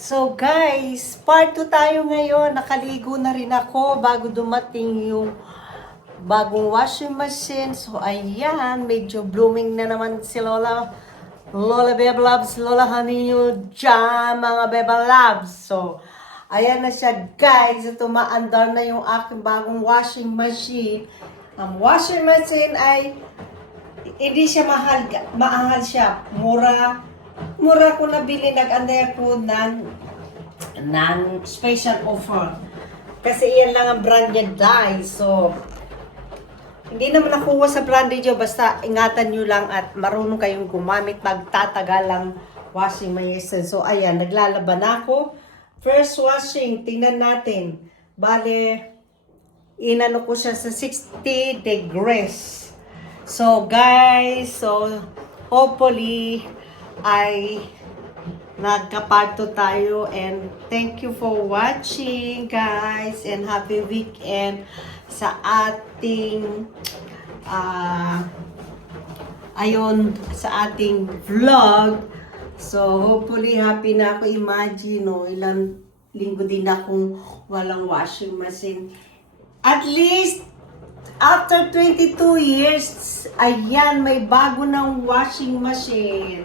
So guys, part 2 tayo ngayon. Nakaligo na rin ako bago dumating yung bagong washing machine. So ayan, medyo blooming na naman si Lola. Lola Beba Loves, Lola Honeydew dyan, mga Beba Loves. So, ayan na siya guys. Ito maandar na yung aking bagong washing machine. Ang washing machine ay hindi siya mahal siya. Mura ko nabili, nag-anday ako ng special offer. Kasi iyan lang ang brand niya, guys. So, hindi naman nakuha sa brand niyo, basta ingatan nyo lang at marunong kayong gumamit, magtatagal lang washing machine. So, ayan, naglalaban ako. First washing, tingnan natin. Bale, inano ko siya sa 60 degrees. So, guys, hopefully, ay nagkaparto tayo and thank you for watching guys and happy weekend sa ating sa ating vlog. So hopefully happy na ako. Imagine ilang linggo din akong walang washing machine. At least after 22 years, ayan, may bago ng washing machine.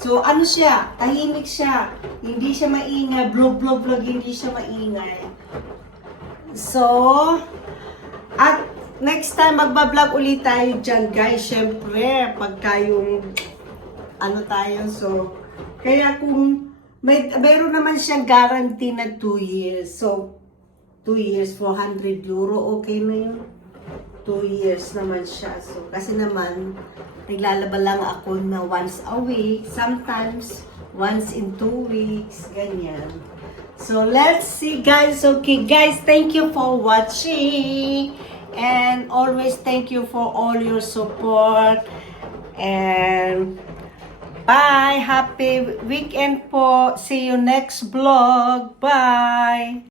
So, ano siya? Tahimik siya. Hindi siya maingay. Vlog, hindi siya maingay. So, at next time, magbablog ulit tayo dyan, guys. Siyempre, pagka yung, tayo. So, kaya kung, mayroon naman siyang guarantee na 2 years. So, 2 years, 400 euro. Okay na yun. 2 years naman siya. So, kasi naman, naglalaba lang ako na once a week, sometimes once in 2 weeks, ganyan. So, let's see guys. Okay guys, thank you for watching. And always thank you for all your support. And bye! Happy weekend po. See you next vlog. Bye!